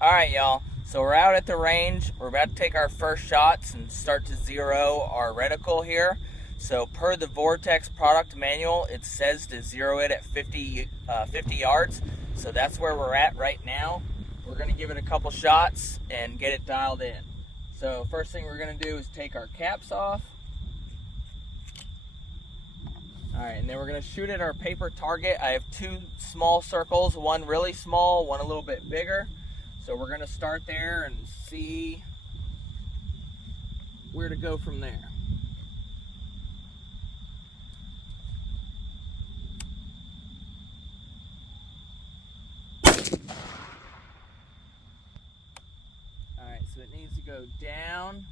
Alright y'all, so we're out at the range. We're about to take our first shots and start to zero our reticle here. So per the Vortex product manual, it says to zero it at 50 yards. So that's where we're at right now. We're going to give it a couple shots and get it dialed in. So first thing we're going to do is take our caps off. Alright, and then we're going to shoot at our paper target. I have two small circles, one really small, one a little bit bigger. So we're going to start there and see where to go from there. Alright, so it needs to go down.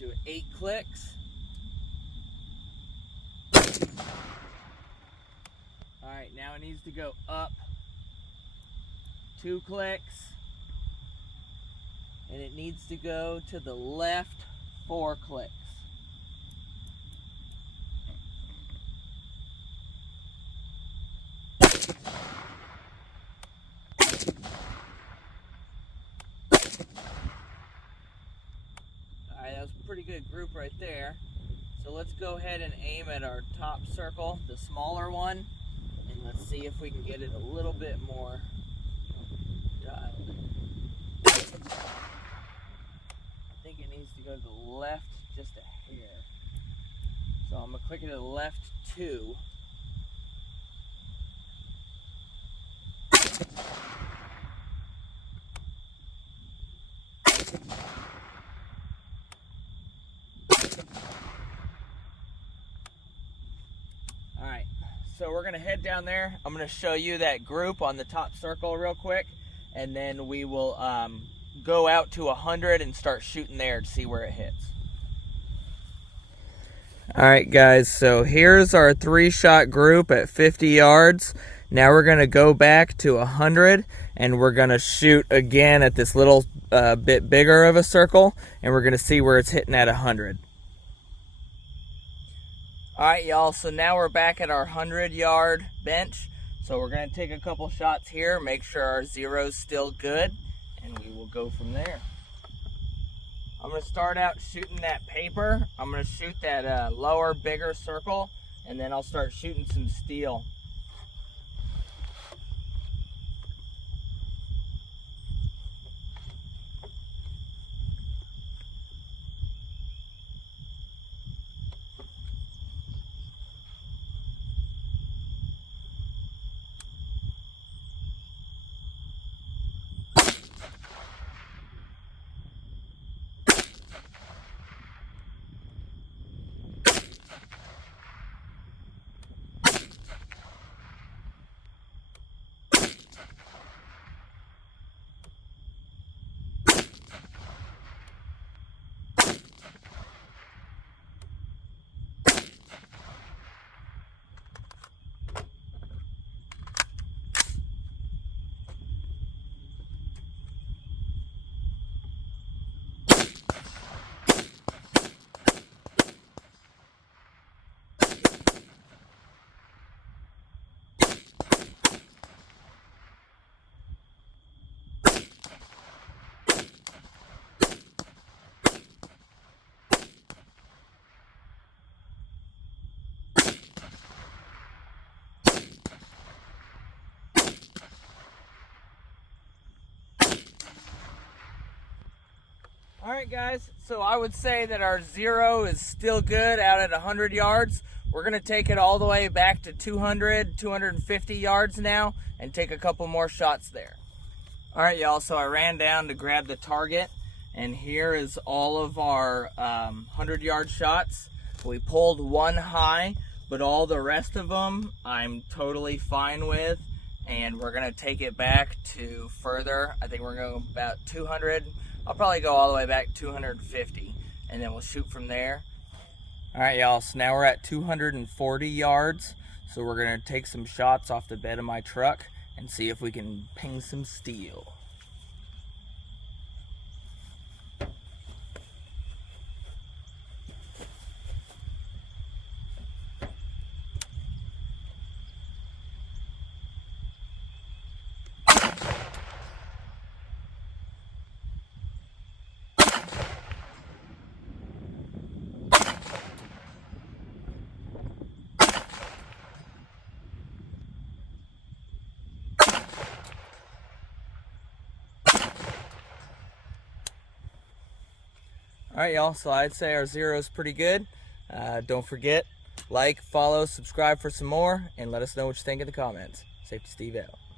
Do it 8 clicks. Alright, now it needs to go up 2 clicks. And it needs to go to the left 4 clicks. Alright, that was a pretty good group right there. So let's go ahead and aim at our top circle, the smaller one, and let's see if we can get it a little bit more dialed. I think it needs to go to the left just a hair. So I'm going to click it to the left 2. Alright, so we're going to head down there. I'm going to show you that group on the top circle real quick, and then we will go out to 100 and start shooting there to see where it hits. Alright guys, so here's our 3-shot group at 50 yards. Now we're going to go back to 100 and we're going to shoot again at this little bit bigger of a circle, and we're going to see where it's hitting at 100. Alright y'all, so now we're back at our 100-yard bench. So we're going to take a couple shots here, make sure our zero's still good, and we will go from there. I'm going to start out shooting that paper. I'm going to shoot that lower, bigger circle, and then I'll start shooting some steel. Alright guys, so I would say that our zero is still good out at 100 yards. We're going to take it all the way back to 200, 250 yards now and take a couple more shots there. Alright y'all, so I ran down to grab the target, and here is all of our 100-yard shots. We pulled one high, but all the rest of them I'm totally fine with, and we're going to take it back to further. I think we're going about 200. I'll probably go all the way back 250, and then we'll shoot from there. Alright y'all, so now we're at 240 yards, so we're going to take some shots off the bed of my truck and see if we can ping some steel. right, y'all, so I'd say our 0 is pretty good. Don't forget, like, follow, subscribe for some more, and let us know what you think in the comments. Safety Steve out.